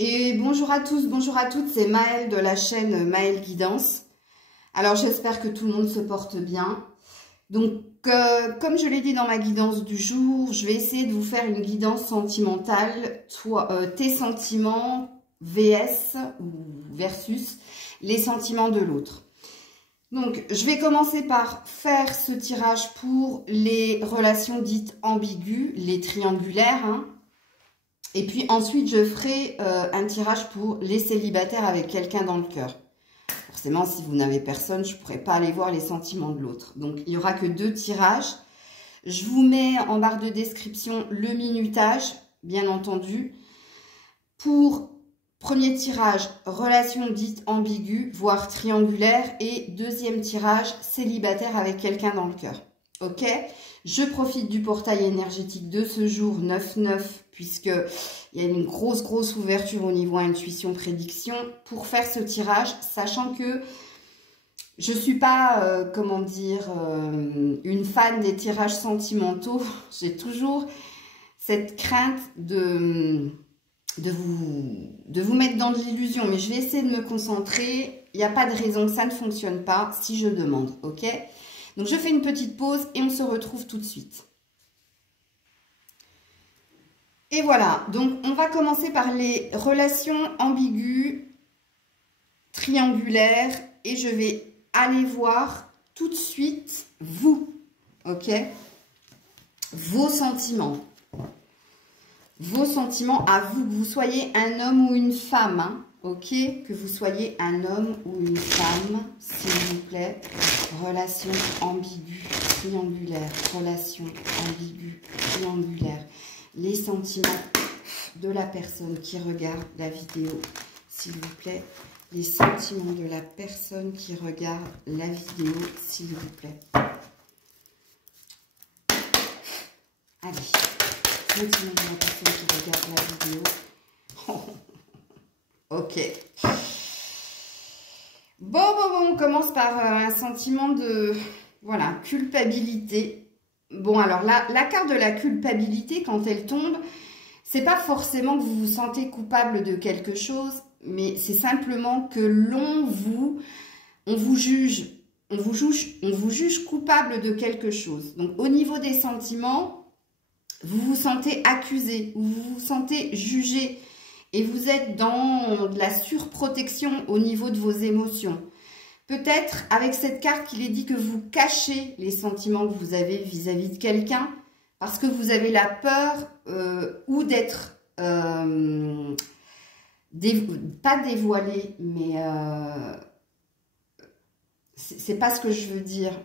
Et bonjour à tous, bonjour à toutes, c'est Maëlle de la chaîne Maëlle Guidance. Alors j'espère que tout le monde se porte bien. Donc comme je l'ai dit dans ma guidance du jour, je vais essayer de vous faire une guidance sentimentale, tes sentiments vs ou versus les sentiments de l'autre. Donc je vais commencer par faire ce tirage pour les relations dites ambiguës, les triangulaires, hein. Et puis ensuite, je ferai un tirage pour les célibataires avec quelqu'un dans le cœur. Forcément, si vous n'avez personne, je ne pourrai pas aller voir les sentiments de l'autre. Donc, il n'y aura que 2 tirages. Je vous mets en barre de description le minutage, bien entendu. Pour premier tirage, relation dite ambiguë, voire triangulaire. Et deuxième tirage, célibataire avec quelqu'un dans le cœur. Ok, je profite du portail énergétique de ce jour 9-9 puisque il y a une grosse ouverture au niveau intuition prédiction pour faire ce tirage, sachant que je suis pas comment dire une fan des tirages sentimentaux. J'ai toujours cette crainte de vous mettre dans de l'illusion, mais je vais essayer de me concentrer. Il n'y a pas de raison que ça ne fonctionne pas si je demande, ok? Donc, je fais une petite pause et on se retrouve tout de suite. Et voilà, donc on va commencer par les relations ambiguës, triangulaires, et je vais aller voir tout de suite vous, ok? Vos sentiments. Vos sentiments à vous, que vous soyez un homme ou une femme, hein, ok? Que vous soyez un homme ou une femme, s'il vous plaît. Relation ambiguë, triangulaire, relation ambiguë, triangulaire. Les sentiments de la personne qui regarde la vidéo, s'il vous plaît. Les sentiments de la personne qui regarde la vidéo, s'il vous plaît. Allez, sentiments de la personne qui regarde la vidéo. Ok. Bon, on commence par un sentiment de, voilà, culpabilité. Bon, alors la carte de la culpabilité, quand elle tombe, c'est pas forcément que vous vous sentez coupable de quelque chose, mais c'est simplement que on vous juge coupable de quelque chose. Donc, au niveau des sentiments, vous vous sentez accusé, vous vous sentez jugé. Et vous êtes dans de la surprotection au niveau de vos émotions. Peut-être avec cette carte qu'il est dit que vous cachez les sentiments que vous avez vis-à-vis de quelqu'un parce que vous avez la peur ou d'être, pas dévoilé, mais c'est pas ce que je veux dire.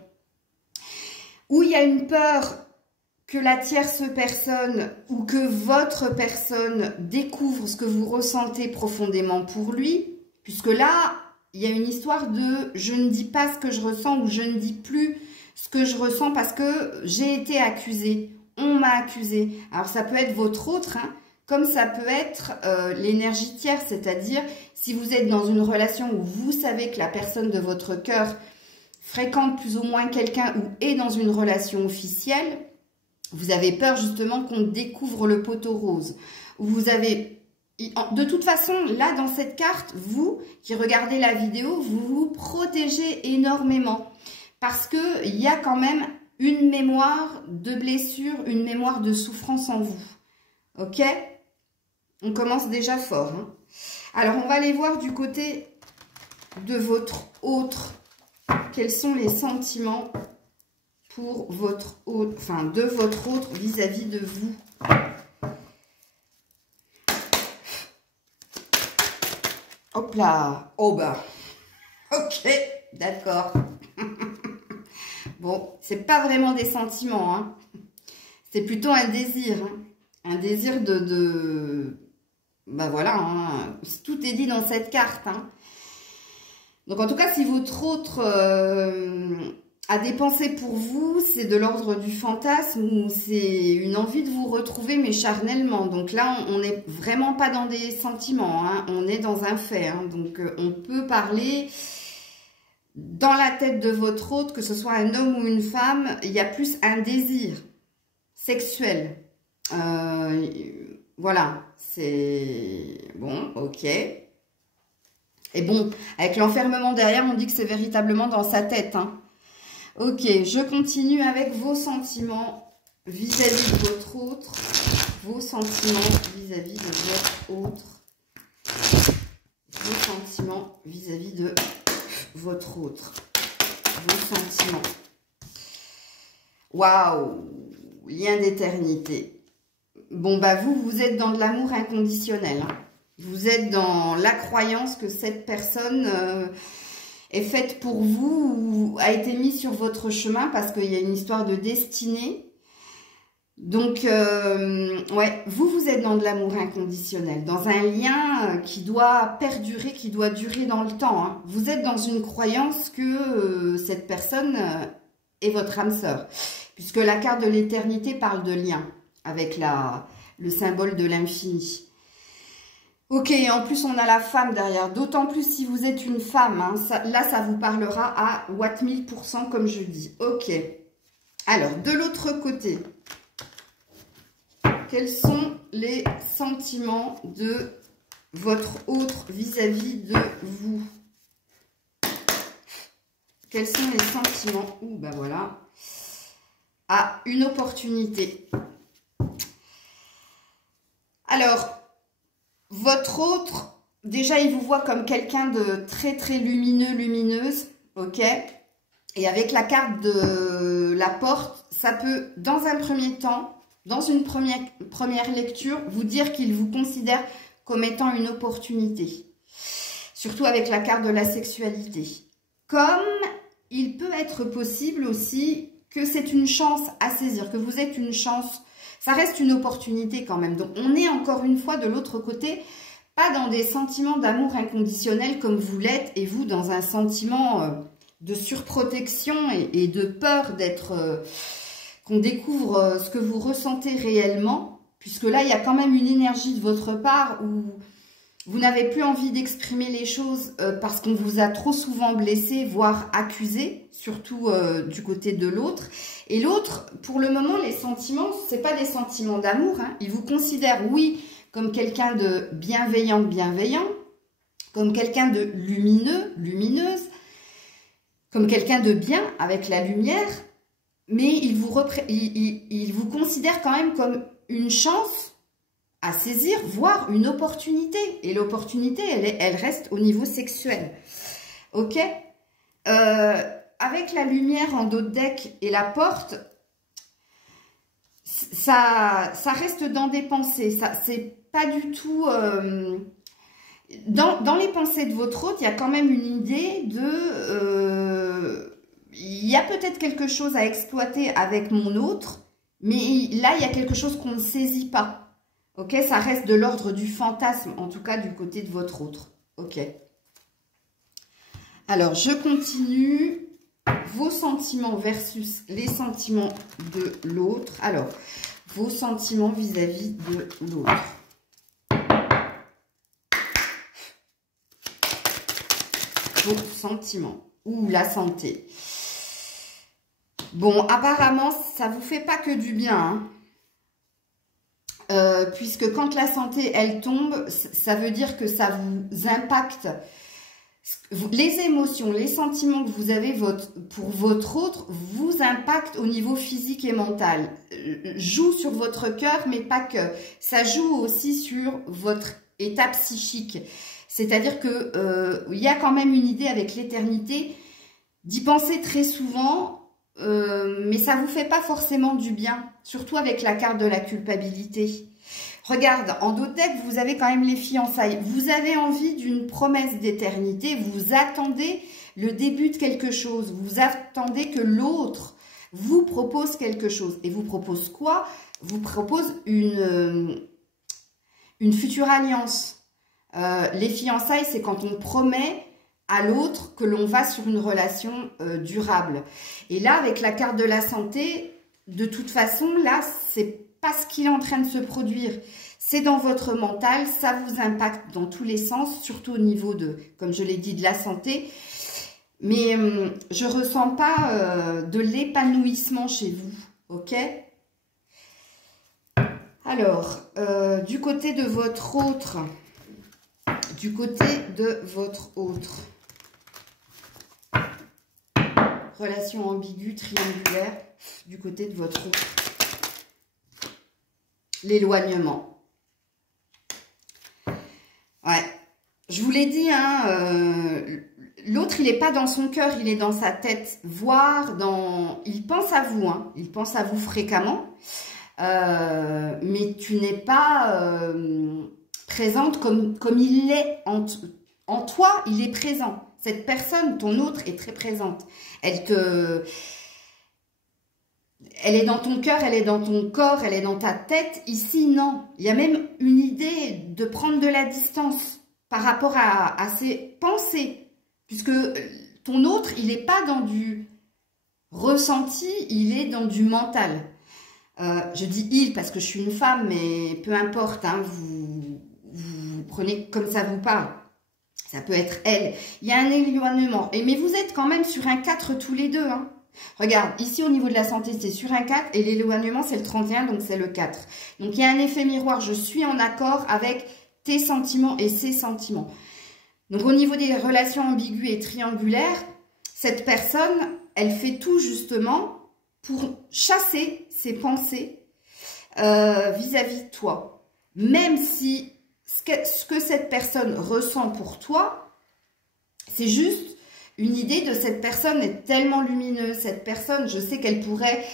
Où il y a une peur que la tierce personne ou que votre personne découvre ce que vous ressentez profondément pour lui, puisque là, il y a une histoire de « je ne dis pas ce que je ressens » ou « je ne dis plus ce que je ressens parce que j'ai été accusée, on m'a accusé ». Alors, ça peut être votre autre, hein, comme ça peut être l'énergie tierce, c'est-à-dire si vous êtes dans une relation où vous savez que la personne de votre cœur fréquente plus ou moins quelqu'un ou est dans une relation officielle, vous avez peur justement qu'on découvre le poteau rose. Vous avez, de toute façon, là dans cette carte, vous qui regardez la vidéo, vous vous protégez énormément. Parce qu'il y a quand même une mémoire de blessure, une mémoire de souffrance en vous. Ok? On commence déjà fort, hein. Alors, on va aller voir du côté de votre autre. Quels sont les sentiments pour votre autre, enfin de votre autre vis-à-vis de vous. Hop là, oh bah, ok, d'accord. Bon, c'est pas vraiment des sentiments, hein. C'est plutôt un désir, hein. Un désir bah voilà, hein. Tout est dit dans cette carte, hein. Donc en tout cas, si votre autre à dépenser pour vous, c'est de l'ordre du fantasme ou c'est une envie de vous retrouver, mais charnellement. Donc là, on n'est vraiment pas dans des sentiments, hein. On est dans un fait, hein. Donc on peut parler dans la tête de votre autre, que ce soit un homme ou une femme, il y a plus un désir sexuel. Voilà, c'est... Bon, ok. Et bon, avec l'enfermement derrière, on dit que c'est véritablement dans sa tête. Hein. Ok, je continue avec vos sentiments vis-à-vis de votre autre. Vos sentiments vis-à-vis de votre autre. Vos sentiments vis-à-vis de votre autre. Vos sentiments. Waouh! Lien d'éternité. Bon, bah vous êtes dans de l'amour inconditionnel. Hein. Vous êtes dans la croyance que cette personne est faite pour vous ou a été mise sur votre chemin parce qu'il y a une histoire de destinée. Donc, ouais, vous êtes dans de l'amour inconditionnel, dans un lien qui doit perdurer, qui doit durer dans le temps. Hein. Vous êtes dans une croyance que cette personne est votre âme sœur, puisque la carte de l'éternité parle de lien, avec le symbole de l'infini. Ok, et en plus on a la femme derrière, d'autant plus si vous êtes une femme, hein, là ça vous parlera à Watt 1000% comme je dis. Ok, alors de l'autre côté... Quels sont les sentiments de votre autre vis-à-vis de vous? Quels sont les sentiments? Ouh, bah voilà. Ah, une opportunité. Alors, votre autre, déjà, il vous voit comme quelqu'un de très, très lumineux, lumineuse. Ok? Et avec la carte de la porte, ça peut, dans un premier temps, dans une première lecture, vous dire qu'il vous considère comme étant une opportunité. Surtout avec la carte de la sexualité. Comme il peut être possible aussi que c'est une chance à saisir, que vous êtes une chance. Ça reste une opportunité quand même. Donc on est encore une fois de l'autre côté, pas dans des sentiments d'amour inconditionnel comme vous l'êtes, et vous dans un sentiment de surprotection et de peur d'être... qu'on découvre ce que vous ressentez réellement, puisque là, il y a quand même une énergie de votre part où vous n'avez plus envie d'exprimer les choses parce qu'on vous a trop souvent blessé, voire accusé, surtout du côté de l'autre. Et l'autre, pour le moment, les sentiments, ce n'est pas des sentiments d'amour. Hein. Il vous considère, oui, comme quelqu'un de bienveillant, comme quelqu'un de lumineux, lumineuse, comme quelqu'un de bien, avec la lumière, mais il vous considère quand même comme une chance à saisir, voire une opportunité. Et l'opportunité, elle reste au niveau sexuel. Ok? Avec la lumière en dos de deck et la porte, ça reste dans des pensées. C'est pas du tout... Dans les pensées de votre hôte, il y a quand même une idée de... il y a peut-être quelque chose à exploiter avec mon autre, mais là, il y a quelque chose qu'on ne saisit pas. Ok, ça reste de l'ordre du fantasme, en tout cas du côté de votre autre. Ok. Alors, je continue. Vos sentiments versus les sentiments de l'autre. Alors, vos sentiments vis-à-vis de l'autre. Vos sentiments. Ou la santé. Bon, apparemment, ça ne vous fait pas que du bien. Hein. Puisque quand la santé, elle tombe, ça veut dire que ça vous impacte. Les émotions, les sentiments que vous avez pour votre autre vous impactent au niveau physique et mental. Joue sur votre cœur, mais pas que. Ça joue aussi sur votre état psychique. C'est-à-dire que il y a quand même une idée avec l'éternité d'y penser très souvent, mais ça ne vous fait pas forcément du bien, surtout avec la carte de la culpabilité. Regarde, en dos de deck, vous avez quand même les fiançailles. Vous avez envie d'une promesse d'éternité, vous attendez le début de quelque chose, vous attendez que l'autre vous propose quelque chose. Et vous propose quoi? Vous propose une future alliance. Les fiançailles, c'est quand on promet à l'autre que l'on va sur une relation durable. Et là, avec la carte de la santé, de toute façon, là, c'est pas ce qui est en train de se produire. C'est dans votre mental, ça vous impacte dans tous les sens, surtout au niveau de, comme je l'ai dit, de la santé. Mais je ne ressens pas de l'épanouissement chez vous, ok? Alors, du côté de votre autre, relation ambiguë, triangulaire, du côté de votre autre, l'éloignement. Ouais, je vous l'ai dit, hein, l'autre, il n'est pas dans son cœur, il est dans sa tête, voire dans... Il pense à vous, hein, il pense à vous fréquemment, mais tu n'es pas présente comme il l'est en toi, il est présent. Cette personne, ton autre, est très présente. Elle est dans ton cœur, elle est dans ton corps, elle est dans ta tête. Ici, non. Il y a même une idée de prendre de la distance par rapport à ses pensées. Puisque ton autre, il n'est pas dans du ressenti, il est dans du mental. Je dis « il » parce que je suis une femme, mais peu importe, hein, vous prenez comme ça vous parle. Ça peut être elle. Il y a un éloignement. Mais vous êtes quand même sur un 4 tous les deux. Hein. Regarde, ici au niveau de la santé, c'est sur un 4 et l'éloignement, c'est le 31, donc c'est le 4. Donc il y a un effet miroir. Je suis en accord avec tes sentiments et ses sentiments. Donc au niveau des relations ambiguës et triangulaires, cette personne, elle fait tout justement pour chasser ses pensées vis-à-vis de toi. Même si ce que cette personne ressent pour toi, c'est juste une idée de cette personne est tellement lumineuse. Cette personne, je sais qu'elle pourrait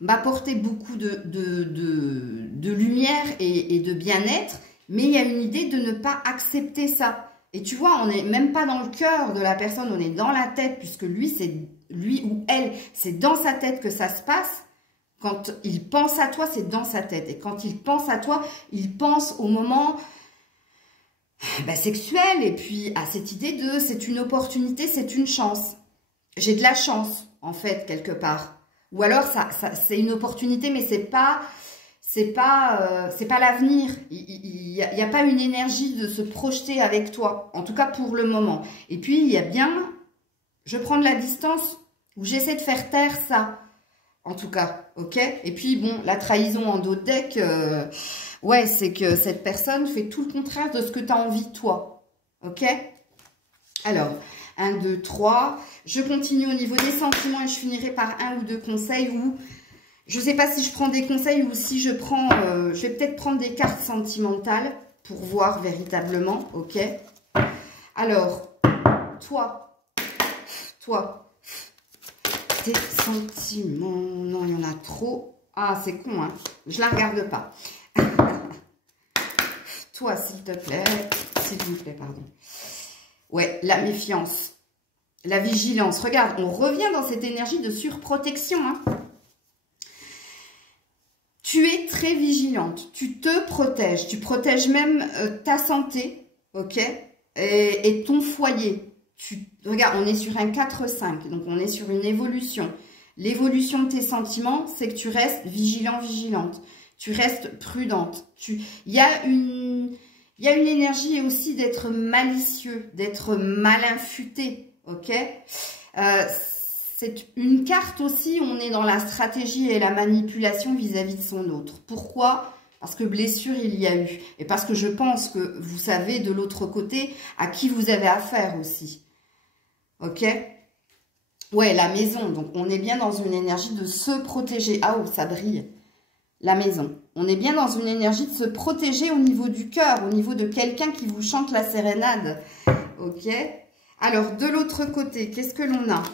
m'apporter beaucoup de lumière et de bien-être, mais il y a une idée de ne pas accepter ça. Et tu vois, on n'est même pas dans le cœur de la personne, on est dans la tête, puisque lui ou elle, c'est dans sa tête que ça se passe. Quand il pense à toi, c'est dans sa tête. Et quand il pense à toi, il pense au moment sexuel. Et puis à cette idée de c'est une opportunité, c'est une chance. J'ai de la chance, en fait, quelque part. Ou alors, c'est une opportunité, mais c'est pas l'avenir. Il n'y a pas une énergie de se projeter avec toi. En tout cas, pour le moment. Et puis, il y a bien, je prends de la distance où j'essaie de faire taire ça. En tout cas, ok? Et puis, bon, la trahison en dos de deck, ouais, c'est que cette personne fait tout le contraire de ce que tu as envie de toi. Ok? Alors, 1, 2, 3. Je continue au niveau des sentiments et je finirai par 1 ou 2 conseils où je ne sais pas si je prends des conseils ou si je prends... je vais peut-être prendre des cartes sentimentales pour voir véritablement, ok? Alors, toi, tes sentiments... Non, il y en a trop. Ah, c'est con, hein? Je la regarde pas. Toi, s'il te plaît. S'il vous plaît, pardon. Ouais, la méfiance. La vigilance. Regarde, on revient dans cette énergie de surprotection, hein? Tu es très vigilante, tu te protèges, tu protèges même ta santé, ok, et ton foyer. Regarde, on est sur un 4-5, donc on est sur une évolution. L'évolution de tes sentiments, c'est que tu restes vigilant, vigilante. Tu restes prudente. Il y a une énergie aussi d'être malicieux, d'être malin futé, ok. C'est une carte aussi, on est dans la stratégie et la manipulation vis-à-vis de son autre. Pourquoi? Parce que blessure, il y a eu. Et parce que je pense que vous savez de l'autre côté à qui vous avez affaire aussi. Ok? Ouais, la maison. Donc, on est bien dans une énergie de se protéger. Ah, oh, ça brille. La maison. On est bien dans une énergie de se protéger au niveau du cœur, au niveau de quelqu'un qui vous chante la sérénade. Ok? Alors, de l'autre côté, qu'est-ce que l'on a?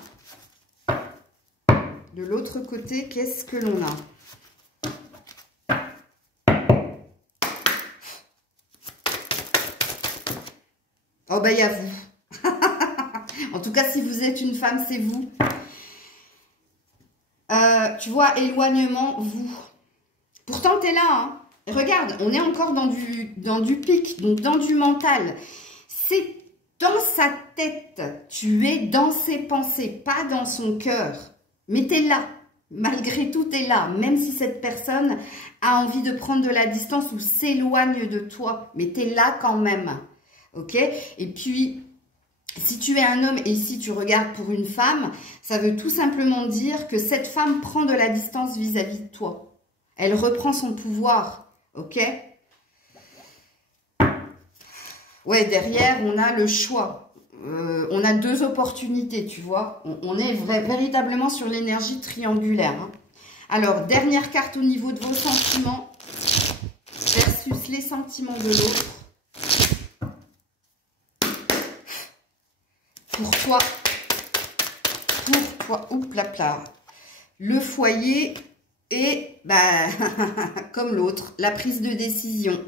De l'autre côté, qu'est-ce que l'on a? Oh, ben, il y a vous. En tout cas, si vous êtes une femme, c'est vous. Tu vois, éloignement, vous. Pourtant, tu es là, hein. Regarde, on est encore dans du pic, donc dans du mental. C'est dans sa tête. Tu es dans ses pensées, pas dans son cœur. Mais tu es là. Malgré tout, tu es là. Même si cette personne a envie de prendre de la distance ou s'éloigne de toi. Mais tu es là quand même. Ok? Et puis, si tu es un homme et si tu regardes pour une femme, ça veut tout simplement dire que cette femme prend de la distance vis-à-vis de toi. Elle reprend son pouvoir. ok? Ouais, derrière, on a le choix. On a deux opportunités, tu vois. On est véritablement sur l'énergie triangulaire. Hein. Alors, dernière carte au niveau de vos sentiments versus les sentiments de l'autre. Pourquoi, oups là, le foyer et, bah, comme l'autre, la prise de décision.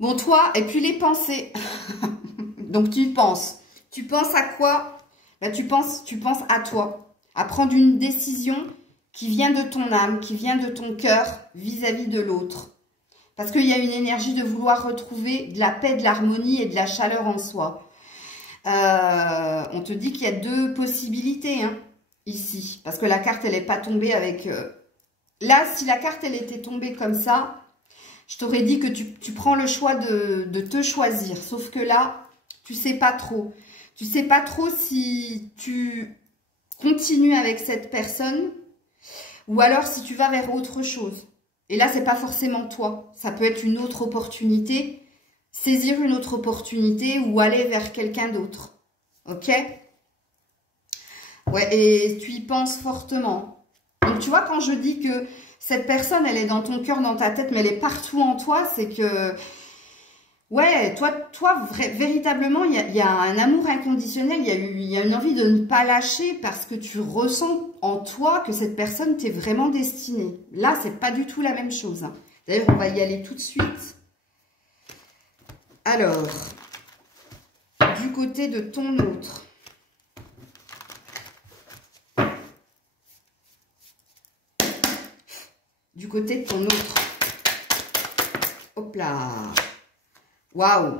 Bon, toi, et puis les pensées. Donc, tu penses. Tu penses à quoi? Bah, tu penses à toi. À prendre une décision qui vient de ton âme, qui vient de ton cœur vis-à-vis de l'autre. Parce qu'il y a une énergie de vouloir retrouver de la paix, de l'harmonie et de la chaleur en soi. On te dit qu'il y a deux possibilités hein, ici. Parce que la carte, elle n'est pas tombée avec... Là, si la carte, elle était tombée comme ça... Je t'aurais dit que tu prends le choix de te choisir. Sauf que là, tu sais pas trop. Tu sais pas trop si tu continues avec cette personne ou alors si tu vas vers autre chose. Et là, c'est pas forcément toi. Ça peut être une autre opportunité. Saisir une autre opportunité ou aller vers quelqu'un d'autre. Ok? Ouais, et tu y penses fortement. Donc, tu vois, quand je dis que cette personne, elle est dans ton cœur, dans ta tête, mais elle est partout en toi, c'est que, ouais, toi véritablement, il y a un amour inconditionnel, il y a une envie de ne pas lâcher parce que tu ressens en toi que cette personne t'est vraiment destinée. Là, c'est pas du tout la même chose. Hein. D'ailleurs, on va y aller tout de suite. Alors, du côté de ton autre. Du côté de ton autre. Hop là. Waouh.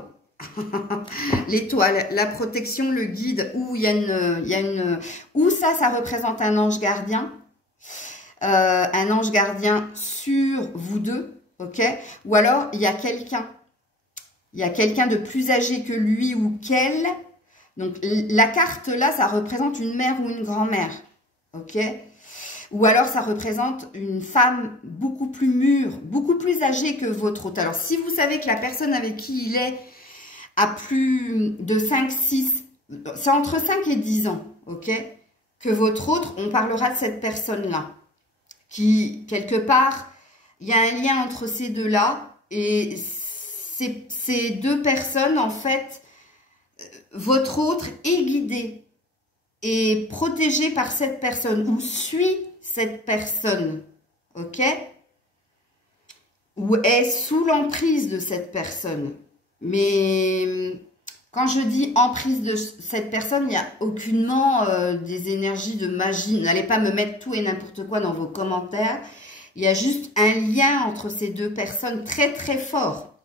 L'étoile, la protection, le guide. Ou il y a une... Ou ça représente un ange gardien. Un ange gardien sur vous deux. Ok. Ou alors, il y a quelqu'un. Il y a quelqu'un de plus âgé que lui ou qu'elle. Donc, la carte là, ça représente une mère ou une grand-mère. Ok. Ou alors, ça représente une femme beaucoup plus mûre, beaucoup plus âgée que votre autre. Alors, si vous savez que la personne avec qui il est a plus de 5, 6, c'est entre 5 et 10 ans, ok? Que votre autre, on parlera de cette personne-là. Qui, quelque part, il y a un lien entre ces deux-là. Et ces deux personnes, en fait, votre autre est guidé et protégé par cette personne ou suit cette personne, ok? Ou est sous l'emprise de cette personne. Mais quand je dis emprise de cette personne, il n'y a aucunement des énergies de magie. N'allez pas me mettre tout et n'importe quoi dans vos commentaires. Il y a juste un lien entre ces deux personnes très très fort.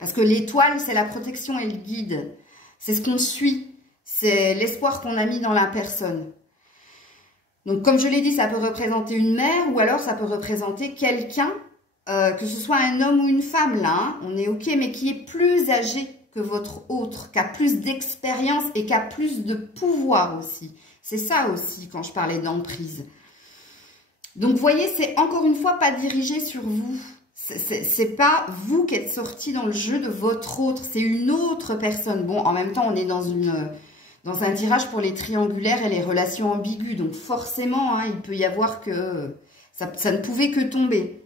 Parce que l'étoile, c'est la protection et le guide. C'est ce qu'on suit. C'est l'espoir qu'on a mis dans la personne. Donc, comme je l'ai dit, ça peut représenter une mère ou alors ça peut représenter quelqu'un, que ce soit un homme ou une femme, là, hein, on est ok, mais qui est plus âgé que votre autre, qui a plus d'expérience et qui a plus de pouvoir aussi. C'est ça aussi quand je parlais d'emprise. Donc, vous voyez, c'est encore une fois pas dirigé sur vous. C'est pas vous qui êtes sorti dans le jeu de votre autre, c'est une autre personne. Bon, en même temps, on est dans un tirage pour les triangulaires et les relations ambiguës. Donc forcément, hein, il peut y avoir que... Ça ne pouvait que tomber.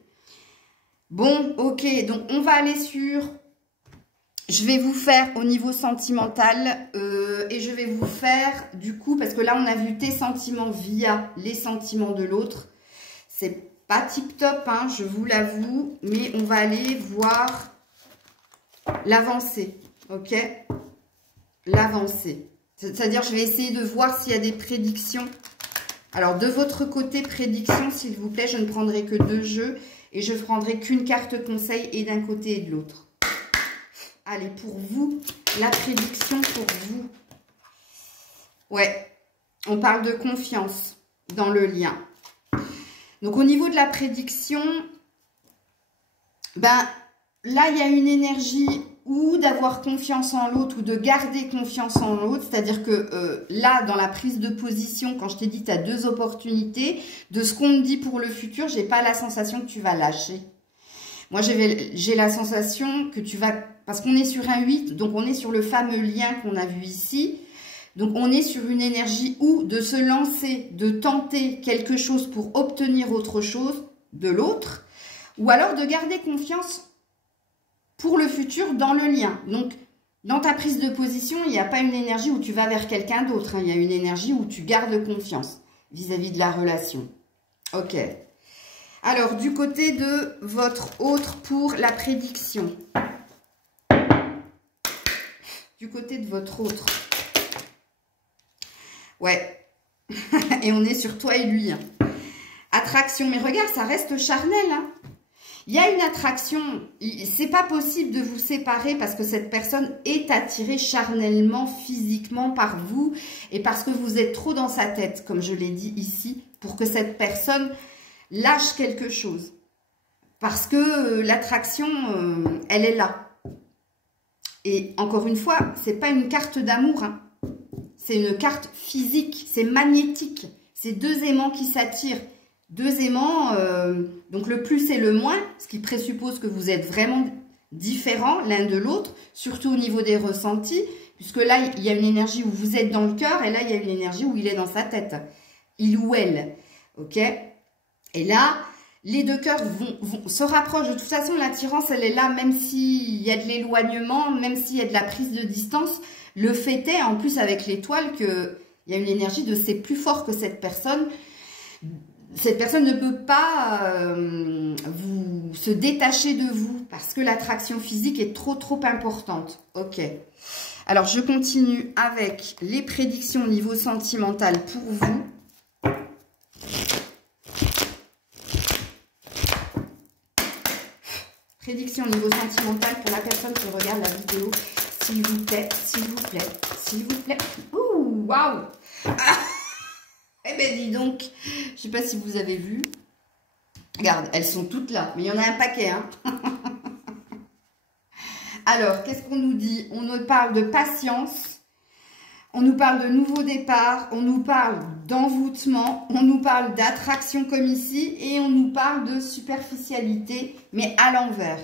Bon, ok. Donc on va aller sur... Je vais vous faire au niveau sentimental. Et je vais vous faire, du coup, parce que là, on a vu tes sentiments via les sentiments de l'autre. C'est pas tip top, hein, je vous l'avoue. Mais on va aller voir l'avancée. Ok? L'avancée. C'est-à-dire, je vais essayer de voir s'il y a des prédictions. Alors, de votre côté, prédiction, s'il vous plaît, je ne prendrai que 2 jeux. Et je ne prendrai qu'une carte conseil et d'un côté et de l'autre. Allez, pour vous, la prédiction pour vous. Ouais, on parle de confiance dans le lien. Donc, au niveau de la prédiction, ben, là, il y a une énergie ou d'avoir confiance en l'autre, ou de garder confiance en l'autre. C'est-à-dire que là, dans la prise de position, quand je t'ai dit tu as 2 opportunités, de ce qu'on me dit pour le futur, j'ai pas la sensation que tu vas lâcher. Moi, j'ai la sensation que tu vas... Parce qu'on est sur un 8, donc on est sur le fameux lien qu'on a vu ici. Donc, on est sur une énergie où de se lancer, de tenter quelque chose pour obtenir autre chose de l'autre, ou alors de garder confiance pour le futur dans le lien. Donc, dans ta prise de position, il n'y a pas une énergie où tu vas vers quelqu'un d'autre. Hein. Il y a une énergie où tu gardes confiance vis-à-vis de la relation. Ok. Alors, du côté de votre autre pour la prédiction. Du côté de votre autre. Ouais. Et on est sur toi et lui. Hein. Attraction. Mais regarde, ça reste charnel. Hein. Il y a une attraction, c'est pas possible de vous séparer parce que cette personne est attirée charnellement, physiquement par vous et parce que vous êtes trop dans sa tête, comme je l'ai dit ici, pour que cette personne lâche quelque chose. Parce que l'attraction, elle est là. Et encore une fois, c'est pas une carte d'amour, hein. C'est une carte physique, c'est magnétique. C'est 2 aimants qui s'attirent. 2 aimants, donc le plus et le moins, ce qui présuppose que vous êtes vraiment différents l'un de l'autre, surtout au niveau des ressentis, puisque là, il y a une énergie où vous êtes dans le cœur, et là, il y a une énergie où il est dans sa tête. Il ou elle, ok? Et là, les 2 cœurs vont se rapprochent. De toute façon, l'attirance, elle est là, même s'il y a de l'éloignement, même s'il y a de la prise de distance. Le fait est, en plus, avec l'étoile, qu'il y a une énergie de c'est plus fort que cette personne. Cette personne ne peut pas se détacher de vous parce que l'attraction physique est trop importante. Ok. Alors, je continue avec les prédictions au niveau sentimental pour vous. Prédiction au niveau sentimental pour la personne qui regarde la vidéo. S'il vous plaît, s'il vous plaît, s'il vous plaît. Ouh, waouh. Eh ben dis donc, je sais pas si vous avez vu. Regarde, elles sont toutes là, mais il y en a un paquet. Hein. Alors, qu'est-ce qu'on nous dit? On nous parle de patience, on nous parle de nouveau départ, on nous parle d'envoûtement, on nous parle d'attraction comme ici, et on nous parle de superficialité, mais à l'envers.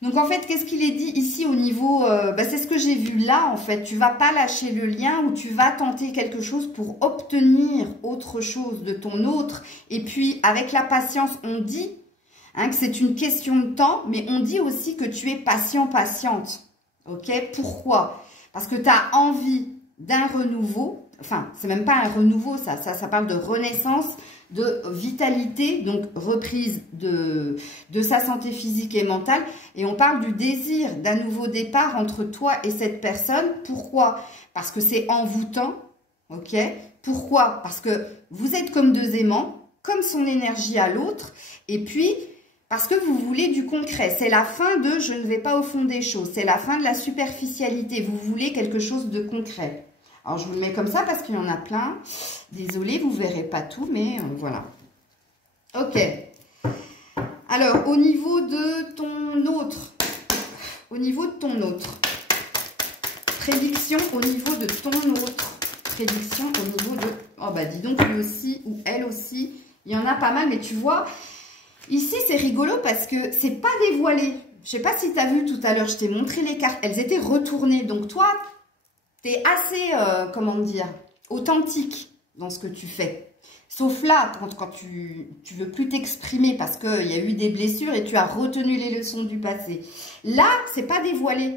Donc, en fait, qu'est-ce qu'il est dit ici au niveau... c'est ce que j'ai vu là, en fait. Tu vas pas lâcher le lien ou tu vas tenter quelque chose pour obtenir autre chose de ton autre. Et puis, avec la patience, on dit que c'est une question de temps, mais on dit aussi que tu es patient, patiente. Ok? Pourquoi? Parce que tu as envie d'un renouveau. Enfin, c'est même pas un renouveau, ça parle de renaissance, de vitalité, donc reprise de sa santé physique et mentale. Et on parle du désir d'un nouveau départ entre toi et cette personne. Pourquoi? Parce que c'est envoûtant, ok? Pourquoi? Parce que vous êtes comme 2 aimants, comme son énergie à l'autre. Et puis, parce que vous voulez du concret. C'est la fin de « je ne vais pas au fond des choses ». C'est la fin de la superficialité. Vous voulez quelque chose de concret. Alors, je vous le mets comme ça parce qu'il y en a plein. Désolée, vous ne verrez pas tout, mais voilà. Ok. Alors, au niveau de ton autre. Prédiction au niveau de ton autre. Prédiction au niveau de... Oh, bah, dis donc, lui aussi, ou elle aussi. Il y en a pas mal, mais tu vois... Ici, c'est rigolo parce que c'est pas dévoilé. Je sais pas si tu as vu tout à l'heure, je t'ai montré les cartes. Elles étaient retournées. Donc, toi... tu es assez, comment dire, authentique dans ce que tu fais. Sauf là, quand tu veux plus t'exprimer parce qu'il y a eu des blessures et tu as retenu les leçons du passé. Là, c'est pas dévoilé.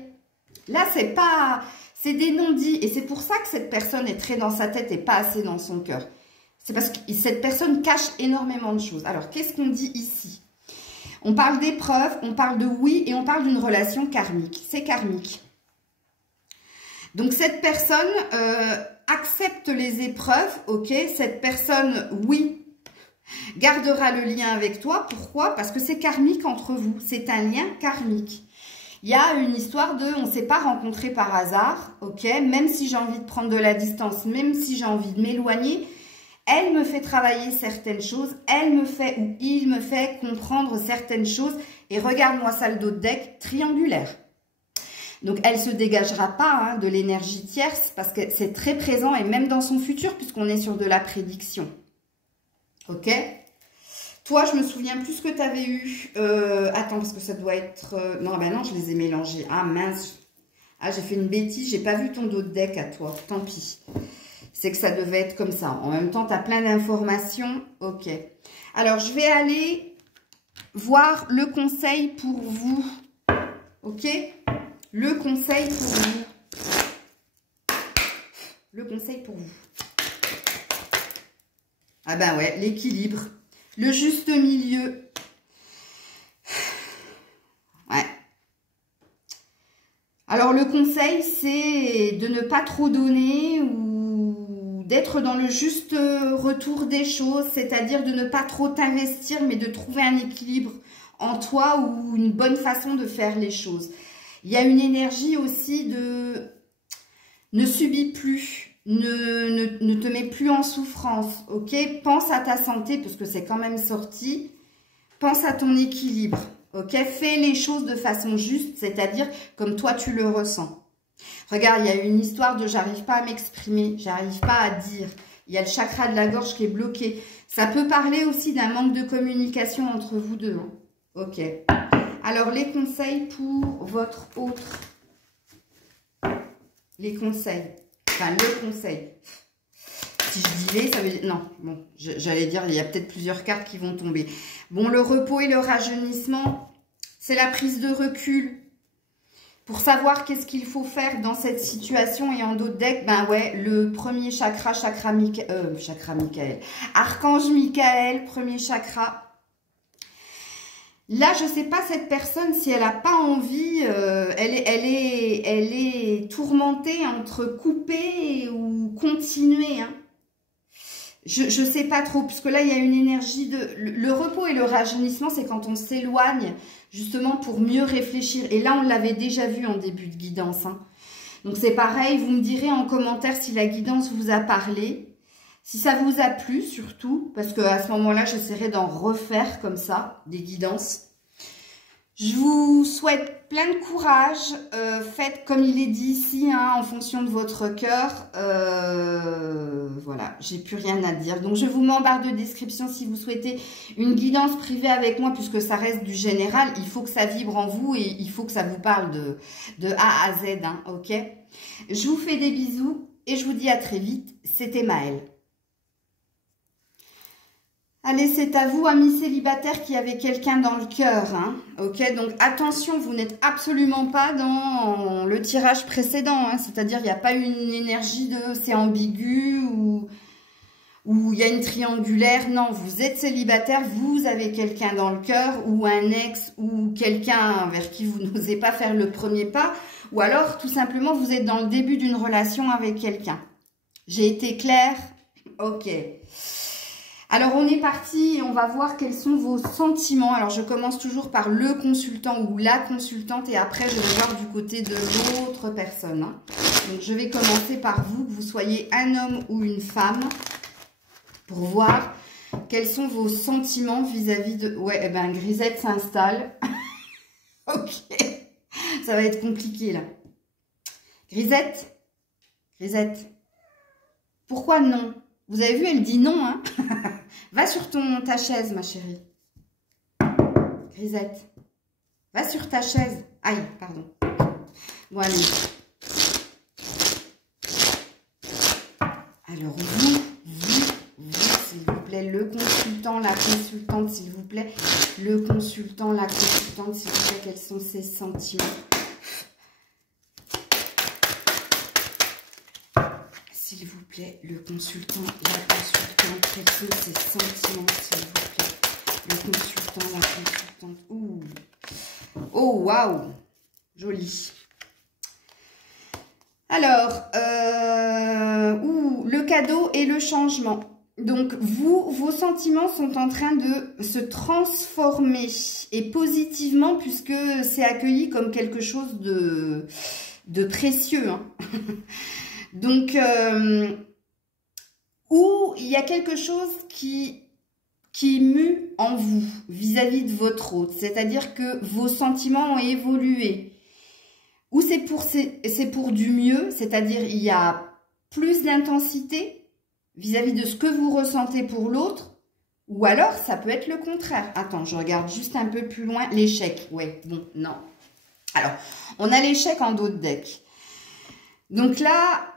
Là, c'est pas... c'est des non-dits. Et c'est pour ça que cette personne est très dans sa tête et pas assez dans son cœur. C'est parce que cette personne cache énormément de choses. Alors, qu'est-ce qu'on dit ici? On parle d'épreuves, on parle de oui et on parle d'une relation karmique. C'est karmique. Donc, cette personne accepte les épreuves, ok? Cette personne, oui, gardera le lien avec toi. Pourquoi? Parce que c'est karmique entre vous. C'est un lien karmique. Il y a une histoire de, on ne s'est pas rencontrés par hasard, ok? Même si j'ai envie de prendre de la distance, même si j'ai envie de m'éloigner, elle me fait travailler certaines choses, elle me fait ou il me fait comprendre certaines choses. Et regarde-moi ça, le dos de deck triangulaire. Donc, elle ne se dégagera pas hein, de l'énergie tierce parce que c'est très présent et même dans son futur puisqu'on est sur de la prédiction. Ok? Toi, je me souviens plus ce que tu avais eu. Attends, parce que ça doit être... Non, ben non, je les ai mélangés. Ah, mince. Ah, j'ai fait une bêtise. J'ai pas vu ton dos de deck à toi. Tant pis. C'est que ça devait être comme ça. En même temps, tu as plein d'informations. Ok. Alors, je vais aller voir le conseil pour vous. Ok? Le conseil pour vous. Le conseil pour vous. Ah ben ouais, l'équilibre. Le juste milieu. Ouais. Alors, le conseil, c'est de ne pas trop donner ou d'être dans le juste retour des choses, c'est-à-dire de ne pas trop t'investir, mais de trouver un équilibre en toi ou une bonne façon de faire les choses. Il y a une énergie aussi de ne subis plus. Ne te mets plus en souffrance, ok? Pense à ta santé, parce que c'est quand même sorti. Pense à ton équilibre, ok? Fais les choses de façon juste, c'est-à-dire comme toi tu le ressens. Regarde, il y a une histoire de j'arrive pas à m'exprimer, j'arrive pas à dire. Il y a le chakra de la gorge qui est bloqué. Ça peut parler aussi d'un manque de communication entre vous deux, hein. Ok. Alors, les conseils pour votre autre. Les conseils. Enfin, le conseil. Si je dis les, ça veut dire... Non, bon, j'allais dire, il y a peut-être plusieurs cartes qui vont tomber. Bon, le repos et le rajeunissement, c'est la prise de recul. Pour savoir qu'est-ce qu'il faut faire dans cette situation et en d'autres decks, ben ouais, le premier chakra, chakra Michael. Archange Michael, premier chakra. Là, je ne sais pas cette personne, si elle n'a pas envie, elle est tourmentée entre couper ou continuer. Hein. Je ne sais pas trop, puisque là, il y a une énergie de... Le repos et le rajeunissement, c'est quand on s'éloigne, justement, pour mieux réfléchir. Et là, on l'avait déjà vu en début de guidance. Hein. Donc, c'est pareil, vous me direz en commentaire si la guidance vous a parlé. Si ça vous a plu, surtout, parce qu'à ce moment-là, j'essaierai d'en refaire comme ça, des guidances. Je vous souhaite plein de courage. Faites comme il est dit ici, hein, en fonction de votre cœur. Voilà, j'ai plus rien à dire. Donc, je vous mets en barre de description si vous souhaitez une guidance privée avec moi, puisque ça reste du général. Il faut que ça vibre en vous et il faut que ça vous parle de A à Z. Hein, ok? Je vous fais des bisous et je vous dis à très vite. C'était Maëlle. Allez, c'est à vous, amis célibataires qui avez quelqu'un dans le cœur. Hein, ok, donc attention, vous n'êtes absolument pas dans le tirage précédent. Hein, c'est-à-dire, il n'y a pas une énergie de c'est ambigu ou il y a une triangulaire. Non, vous êtes célibataire, vous avez quelqu'un dans le cœur ou un ex ou quelqu'un vers qui vous n'osez pas faire le premier pas. Ou alors, tout simplement, vous êtes dans le début d'une relation avec quelqu'un. J'ai été claire? Ok. Alors, on est parti et on va voir quels sont vos sentiments. Alors, je commence toujours par le consultant ou la consultante et après, je vais voir du côté de l'autre personne. Hein. Donc, je vais commencer par vous, que vous soyez un homme ou une femme, pour voir quels sont vos sentiments vis-à-vis de... Ouais, eh ben, Grisette s'installe. Ok, ça va être compliqué, là. Grisette, pourquoi non? Vous avez vu, elle dit non, hein. Va sur ta chaise, ma chérie. Grisette. Va sur ta chaise. Aïe, pardon. Bon, allez. Alors, vous, s'il vous plaît, le consultant, la consultante, s'il vous plaît. Le consultant, la consultante, s'il vous plaît, quels sont ses sentiments? S'il vous plaît, le consultant, la consultante, quels sont ses sentiments, s'il vous plaît. Le consultant, la consultante. Ouh. Oh, waouh. Joli. Alors, le cadeau et le changement. Donc, vos sentiments sont en train de se transformer. Et positivement, puisque c'est accueilli comme quelque chose de précieux. Hein. Donc, où il y a quelque chose qui mue en vous vis-à-vis de votre autre. C'est-à-dire que vos sentiments ont évolué. ou c'est pour du mieux, c'est-à-dire il y a plus d'intensité vis-à-vis de ce que vous ressentez pour l'autre, ou alors ça peut être le contraire. Attends, je regarde juste un peu plus loin. L'échec, ouais, bon, non. Alors, on a l'échec en dos de deck. Donc là,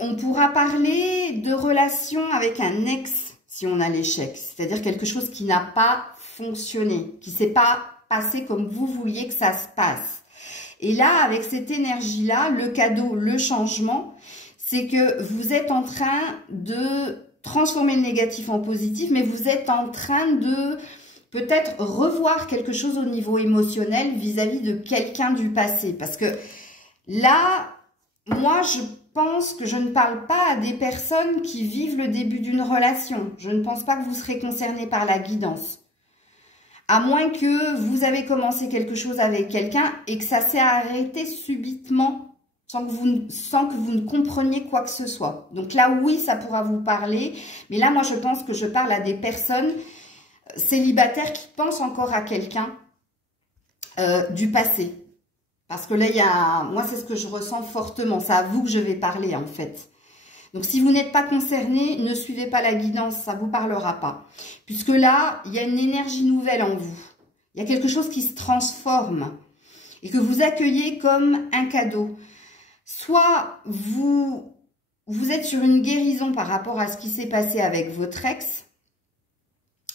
on pourra parler de relation avec un ex si on a l'échec. C'est-à-dire quelque chose qui n'a pas fonctionné, qui ne s'est pas passé comme vous vouliez que ça se passe. Et là, avec cette énergie-là, le cadeau, le changement, c'est que vous êtes en train de transformer le négatif en positif, mais vous êtes en train de peut-être revoir quelque chose au niveau émotionnel vis-à-vis de quelqu'un du passé. Parce que là, moi, je pense que je ne parle pas à des personnes qui vivent le début d'une relation. Je ne pense pas que vous serez concerné par la guidance. À moins que vous avez commencé quelque chose avec quelqu'un et que ça s'est arrêté subitement sans que vous ne compreniez quoi que ce soit. Donc là, oui, ça pourra vous parler. Mais là, moi, je pense que je parle à des personnes célibataires qui pensent encore à quelqu'un du passé. Parce que là, moi, c'est ce que je ressens fortement. C'est à vous que je vais parler, en fait. Donc, si vous n'êtes pas concerné, ne suivez pas la guidance, ça ne vous parlera pas. Puisque là, il y a une énergie nouvelle en vous. Il y a quelque chose qui se transforme et que vous accueillez comme un cadeau. Soit vous êtes sur une guérison par rapport à ce qui s'est passé avec votre ex,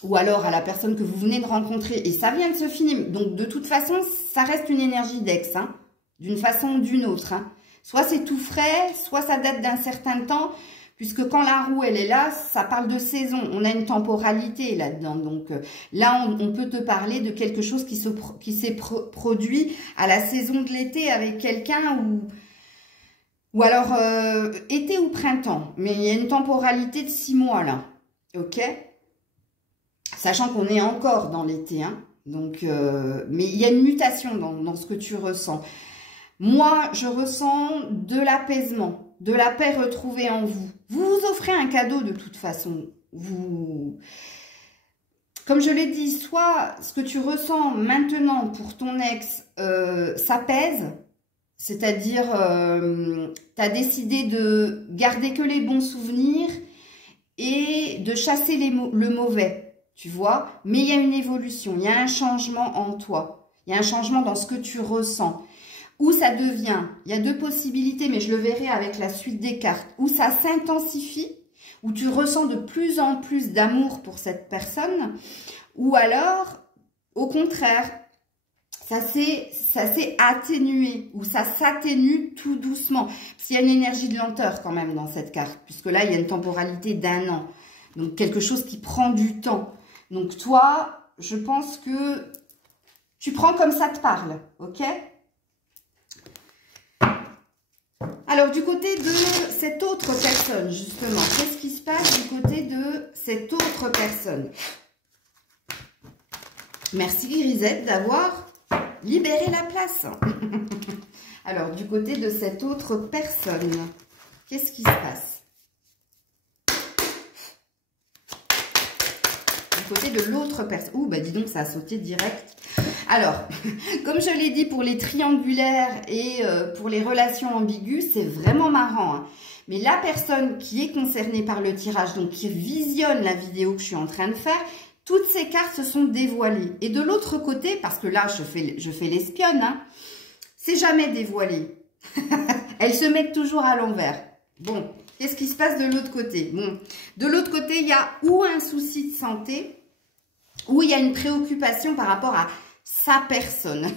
ou alors à la personne que vous venez de rencontrer, et ça vient de se finir. Donc, de toute façon, ça reste une énergie d'ex, hein, d'une façon ou d'une autre. Hein. Soit c'est tout frais, soit ça date d'un certain temps, puisque quand la roue, elle est là, ça parle de saison. On a une temporalité là-dedans. Donc, là, on peut te parler de quelque chose qui s'est produit à la saison de l'été avec quelqu'un ou alors été ou printemps. Mais il y a une temporalité de 6 mois, là. OK ? Sachant qu'on est encore dans l'été, hein. Donc, mais il y a une mutation dans ce que tu ressens. Moi, je ressens de l'apaisement, de la paix retrouvée en vous. Vous vous offrez un cadeau de toute façon. Comme je l'ai dit, soit ce que tu ressens maintenant pour ton ex s'apaise, c'est-à-dire tu as décidé de garder que les bons souvenirs et de chasser le mauvais. Tu vois, mais il y a une évolution, il y a un changement en toi, il y a un changement dans ce que tu ressens. Où ça devient, il y a 2 possibilités, mais je le verrai avec la suite des cartes, où ça s'intensifie, où tu ressens de plus en plus d'amour pour cette personne, ou alors, au contraire, ça s'est atténué, ou ça s'atténue tout doucement. Parce qu'il y a une énergie de lenteur quand même dans cette carte, puisque là, il y a une temporalité d'1 an. Donc, quelque chose qui prend du temps. Donc, toi, je pense que tu prends comme ça te parle, ok ? Alors, du côté de cette autre personne, justement, qu'est-ce qui se passe du côté de cette autre personne? Merci, Grisette, d'avoir libéré la place. Alors, du côté de cette autre personne, qu'est-ce qui se passe? Côté de l'autre personne. Ouh, bah dis donc, ça a sauté direct. Alors, comme je l'ai dit pour les triangulaires et pour les relations ambiguës, c'est vraiment marrant. Hein. Mais la personne qui est concernée par le tirage, donc qui visionne la vidéo que je suis en train de faire, toutes ces cartes se sont dévoilées. Et de l'autre côté, parce que là, je fais l'espionne, hein, c'est jamais dévoilé. Elles se mettent toujours à l'envers. Bon, qu'est-ce qui se passe de l'autre côté? Bon, de l'autre côté, il y a ou un souci de santé, ou il y a une préoccupation par rapport à sa personne.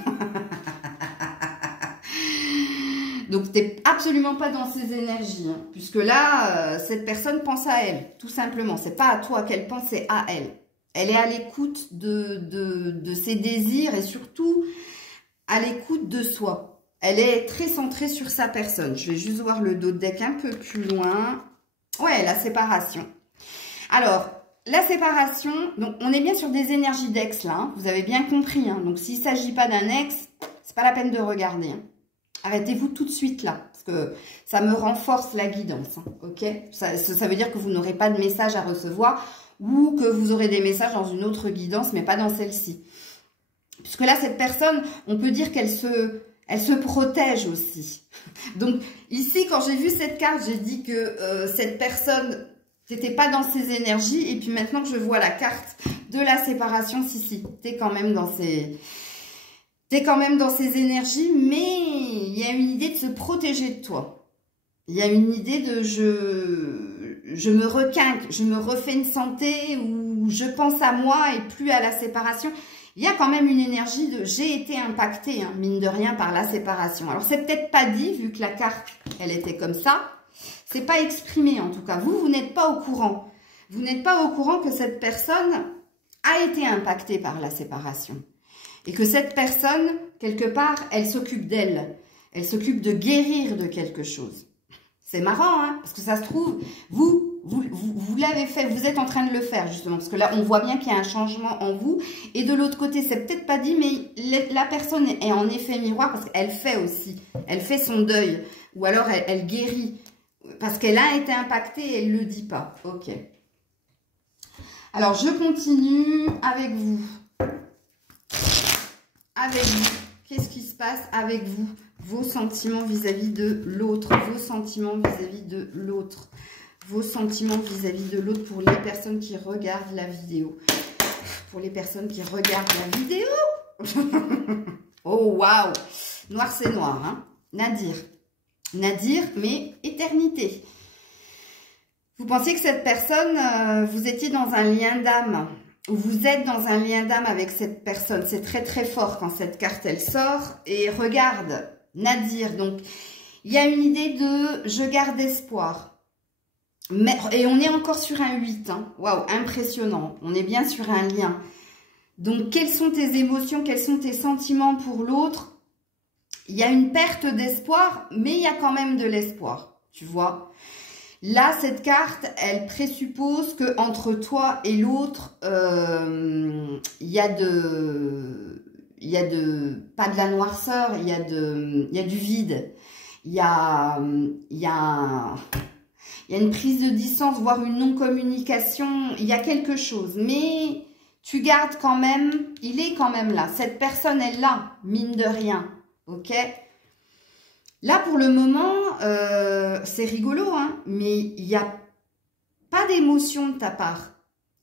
Donc, tu n'es absolument pas dans ces énergies, hein, puisque là, cette personne pense à elle, tout simplement. Ce n'est pas à toi qu'elle pense, c'est à elle. Elle est à l'écoute de ses désirs et surtout à l'écoute de soi. Elle est très centrée sur sa personne. Je vais juste voir le dos de deck un peu plus loin. Ouais, la séparation. Alors, la séparation, donc on est bien sur des énergies d'ex là, hein, vous avez bien compris. Hein, donc, s'il ne s'agit pas d'un ex, c'est pas la peine de regarder. Hein. Arrêtez-vous tout de suite là, parce que ça me renforce la guidance. Hein, ok, ça veut dire que vous n'aurez pas de message à recevoir ou que vous aurez des messages dans une autre guidance, mais pas dans celle-ci. Puisque là, cette personne, on peut dire qu'elle elle se protège aussi. Donc ici, quand j'ai vu cette carte, j'ai dit que cette personne n'était pas dans ses énergies. Et puis maintenant que je vois la carte de la séparation, si, t'es quand même dans ses... T'es quand même dans ses énergies, mais il y a une idée de se protéger de toi. Il y a une idée de je me requinque, je me refais une santé ou je pense à moi et plus à la séparation. Il y a quand même une énergie de j'ai été impactée, hein, mine de rien, par la séparation. Alors, c'est peut-être pas dit, vu que la carte, elle était comme ça. C'est pas exprimé, en tout cas. Vous n'êtes pas au courant. Vous n'êtes pas au courant que cette personne a été impactée par la séparation. Et que cette personne, quelque part, elle s'occupe d'elle. Elle s'occupe de guérir de quelque chose. C'est marrant, hein, parce que ça se trouve, vous l'avez fait, vous êtes en train de le faire, justement, parce que là, on voit bien qu'il y a un changement en vous. Et de l'autre côté, c'est peut-être pas dit, mais la personne est en effet miroir, parce qu'elle fait aussi, elle fait son deuil, ou alors elle guérit, parce qu'elle a été impactée et elle ne le dit pas. Ok. Alors, je continue avec vous. Avec vous. Qu'est-ce qui se passe avec vous? Vos sentiments vis-à-vis de l'autre, vos sentiments vis-à-vis de l'autre, vos sentiments vis-à-vis de l'autre pour les personnes qui regardent la vidéo. Pour les personnes qui regardent la vidéo. Oh, waouh! Noir, c'est noir, hein? Nadir. Nadir, mais éternité. Vous pensiez que cette personne, vous étiez dans un lien d'âme. Vous êtes dans un lien d'âme avec cette personne. C'est très, très fort quand cette carte, elle sort. Et regarde... Nadir, donc il y a une idée de je garde espoir. Mais, et on est encore sur un 8. Hein. Waouh, impressionnant. On est bien sur un lien. Donc, quelles sont tes émotions, quels sont tes sentiments pour l'autre? Il y a une perte d'espoir, mais il y a quand même de l'espoir. Tu vois? Là, cette carte, elle présuppose que entre toi et l'autre, il y a pas de la noirceur, il y a du vide, il y a une prise de distance, voire une non-communication, il y a quelque chose, mais tu gardes quand même, il est quand même là, cette personne est là, mine de rien, ok? Là, pour le moment, c'est rigolo, hein, mais il n'y a pas d'émotion de ta part.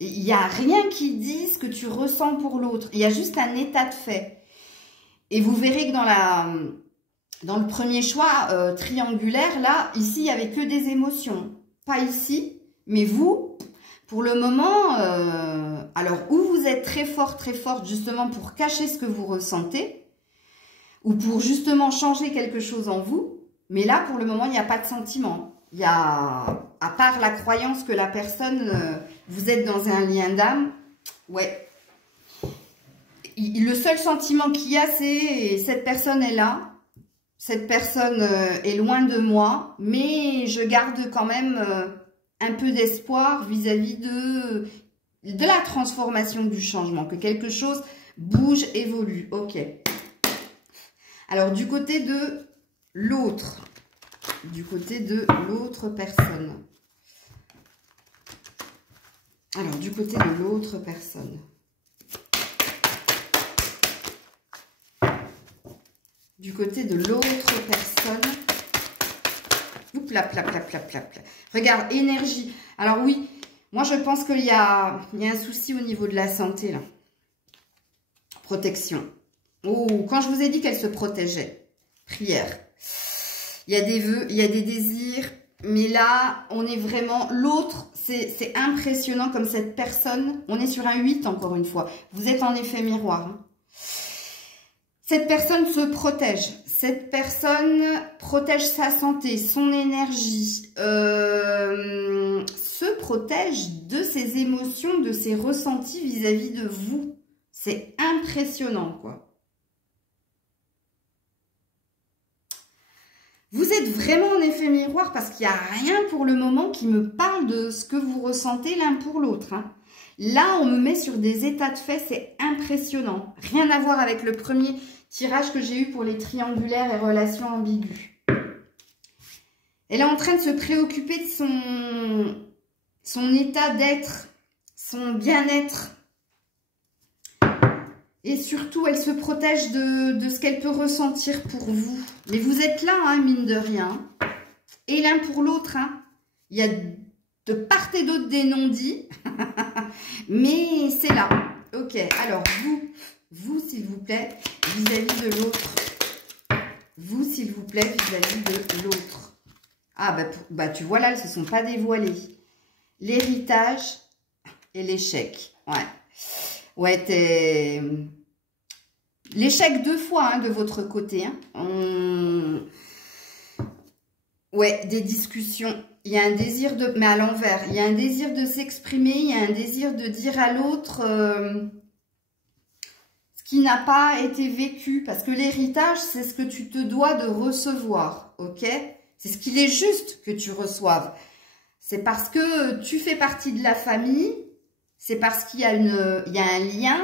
Il n'y a rien qui dise ce que tu ressens pour l'autre. Il y a juste un état de fait. Et vous verrez que dans le premier choix triangulaire, là, ici, il n'y avait que des émotions. Pas ici, mais vous, pour le moment, alors, ou vous êtes très fort, justement, pour cacher ce que vous ressentez, ou pour, justement, changer quelque chose en vous. Mais là, pour le moment, il n'y a pas de sentiment. Il y a, à part la croyance que la personne, vous êtes dans un lien d'âme, ouais. Le seul sentiment qu'il y a, c'est cette personne est là, cette personne est loin de moi, mais je garde quand même un peu d'espoir vis-à-vis de la transformation du changement, que quelque chose bouge, évolue. Ok. Alors, du côté de l'autre, personne. Alors, du côté de l'autre personne. Du côté de l'autre personne. Oups, là. Regarde, énergie. Alors oui, moi je pense qu'il y a un souci au niveau de la santé, là. Protection. Oh, quand je vous ai dit qu'elle se protégeait. Prière. Il y a des vœux, il y a des désirs. Mais là, on est vraiment... L'autre, c'est impressionnant comme cette personne. On est sur un 8 encore une fois. Vous êtes en effet miroir. Hein. Cette personne se protège. Cette personne protège sa santé, son énergie. Se protège de ses émotions, de ses ressentis vis-à-vis de vous. C'est impressionnant, quoi. Vous êtes vraiment en effet miroir parce qu'il n'y a rien pour le moment qui me parle de ce que vous ressentez l'un pour l'autre. Hein. Là, on me met sur des états de fait, c'est impressionnant. Rien à voir avec le premier tirage que j'ai eu pour les triangulaires et relations ambiguës. Elle est en train de se préoccuper de son état d'être, son bien-être. Et surtout, elle se protège de ce qu'elle peut ressentir pour vous. Mais vous êtes là, hein, mine de rien. Et l'un pour l'autre, hein. Il y a de part et d'autre des non-dits. Mais c'est là. Ok, alors vous s'il vous plaît, vis-à-vis de l'autre. Vous, s'il vous plaît, vis-à-vis de l'autre. Ah, bah, tu vois là, elles ne se sont pas dévoilées. L'héritage et l'échec. Ouais. Ouais, t'es... L'échec 2 fois, hein, de votre côté. Hein. Ouais, des discussions. Il y a un désir de... Mais à l'envers. Il y a un désir de s'exprimer. Il y a un désir de dire à l'autre ce qui n'a pas été vécu. Parce que l'héritage, c'est ce que tu te dois de recevoir. Ok? C'est ce qu'il est juste que tu reçoives. C'est parce que tu fais partie de la famille. C'est parce qu'il y a un lien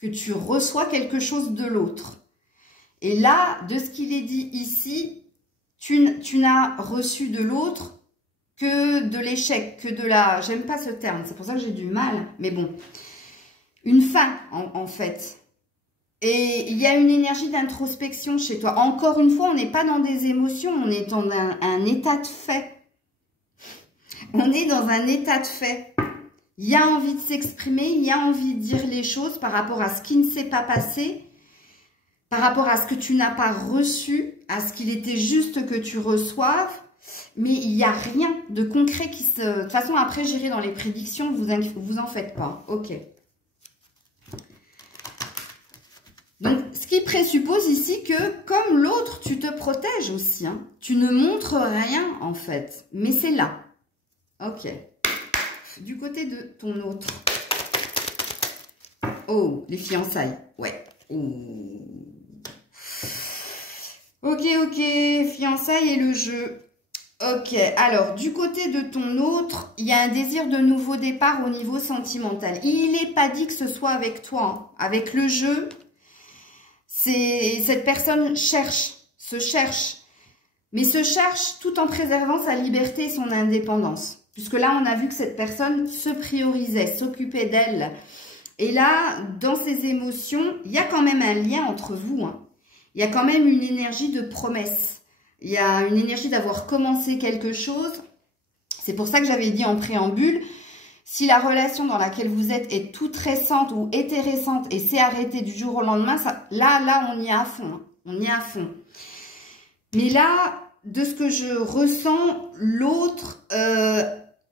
que tu reçois quelque chose de l'autre. Et là, de ce qu'il est dit ici, tu n'as reçu de l'autre que de l'échec, que de la... J'aime pas ce terme, c'est pour ça que j'ai du mal. Mais bon, une fin, en fait. Et il y a une énergie d'introspection chez toi. Encore une fois, on n'est pas dans des émotions, on est dans un état de fait. On est dans un état de fait. Il y a envie de s'exprimer, il y a envie de dire les choses par rapport à ce qui ne s'est pas passé, par rapport à ce que tu n'as pas reçu, à ce qu'il était juste que tu reçoives. Mais il n'y a rien de concret qui se... De toute façon, après, j'irai dans les prédictions, vous en faites pas. Ok. Donc, ce qui présuppose ici que, comme l'autre, tu te protèges aussi. Hein. Tu ne montres rien, en fait. Mais c'est là. Ok. Du côté de ton autre. Oh, les fiançailles. Ouais. Oh. Ok, fiançailles et le jeu. Ok, alors, du côté de ton autre, il y a un désir de nouveau départ au niveau sentimental. Il n'est pas dit que ce soit avec toi. Hein. Avec le jeu, cette personne se cherche. Mais se cherche tout en préservant sa liberté et son indépendance. Puisque là, on a vu que cette personne se priorisait, s'occupait d'elle. Et là, dans ses émotions, il y a quand même un lien entre vous. Hein. Il y a quand même une énergie de promesse. Il y a une énergie d'avoir commencé quelque chose. C'est pour ça que j'avais dit en préambule, si la relation dans laquelle vous êtes est toute récente ou était récente et s'est arrêtée du jour au lendemain, là, on y est à fond. Hein. On y est à fond. Mais là, de ce que je ressens, l'autre...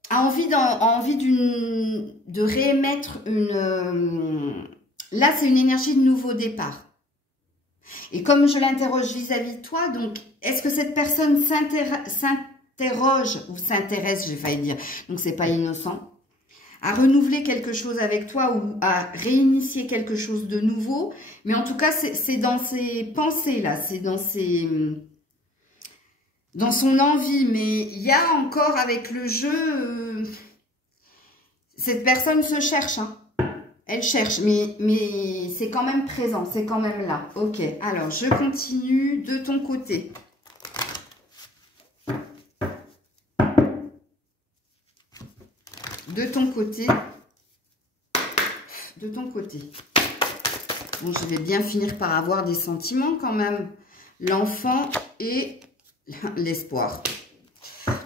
a envie de réémettre une... Là, c'est une énergie de nouveau départ. Et comme je l'interroge vis-à-vis de toi, donc, est-ce que cette personne s'interroge ou s'intéresse, j'ai failli dire, donc c'est pas innocent, à renouveler quelque chose avec toi ou à réinitier quelque chose de nouveau. Mais en tout cas, c'est dans ses pensées, là, c'est dans ses... dans son envie, mais il y a encore avec le jeu, cette personne se cherche, hein. Elle cherche, mais c'est quand même présent, c'est quand même là. Ok, alors je continue de ton côté. De ton côté. Bon, je vais bien finir par avoir des sentiments quand même. L'enfant et... l'espoir.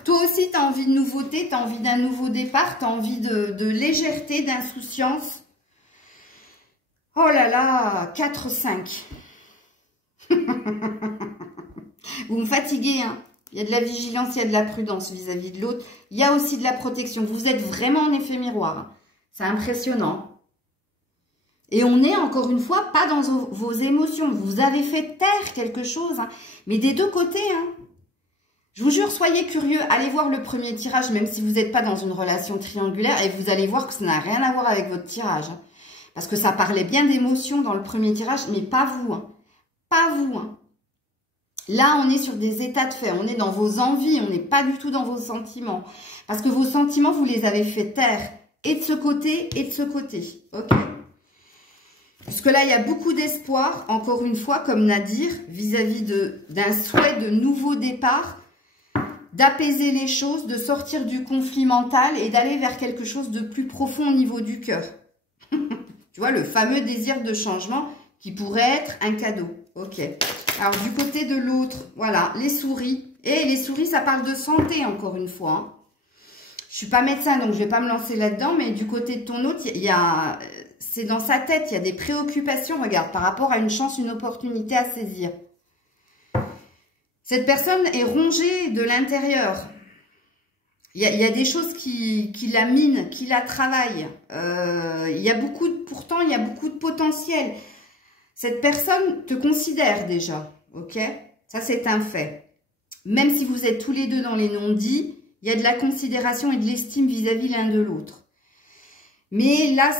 Toi aussi, tu as envie de nouveauté, tu as envie d'un nouveau départ, tu as envie de légèreté, d'insouciance. Oh là là, 4-5. Vous me fatiguez, hein. Il y a de la vigilance, il y a de la prudence vis-à-vis de l'autre. Il y a aussi de la protection. Vous êtes vraiment en effet miroir. Hein. C'est impressionnant. Et on est, encore une fois, pas dans vos émotions. Vous avez fait taire quelque chose. Hein. Mais des deux côtés, hein. Je vous jure, soyez curieux. Allez voir le premier tirage, même si vous n'êtes pas dans une relation triangulaire. Et vous allez voir que ça n'a rien à voir avec votre tirage. Hein. Parce que ça parlait bien d'émotions dans le premier tirage, mais pas vous. Hein. Pas vous. Hein. Là, on est sur des états de fait. On est dans vos envies. On n'est pas du tout dans vos sentiments. Parce que vos sentiments, vous les avez fait taire. Et de ce côté, et de ce côté. Ok. Parce que là, il y a beaucoup d'espoir, encore une fois, comme Nadir, vis-à-vis d'un souhait de nouveau départ, d'apaiser les choses, de sortir du conflit mental et d'aller vers quelque chose de plus profond au niveau du cœur. Tu Tu vois, le fameux désir de changement qui pourrait être un cadeau. Ok. Alors, du côté de l'autre, voilà, les souris. Et les souris, ça parle de santé, encore une fois. Hein. Je suis pas médecin, donc je vais pas me lancer là-dedans. Mais du côté de ton autre, c'est dans sa tête, il y a des préoccupations, regarde, par rapport à une chance, une opportunité à saisir. Cette personne est rongée de l'intérieur. Il y a des choses qui la minent, qui la travaillent. Pourtant, il y a beaucoup de potentiel. Cette personne te considère déjà, ok? Ça, c'est un fait. Même si vous êtes tous les deux dans les non-dits, il y a de la considération et de l'estime vis-à-vis l'un de l'autre. Mais là,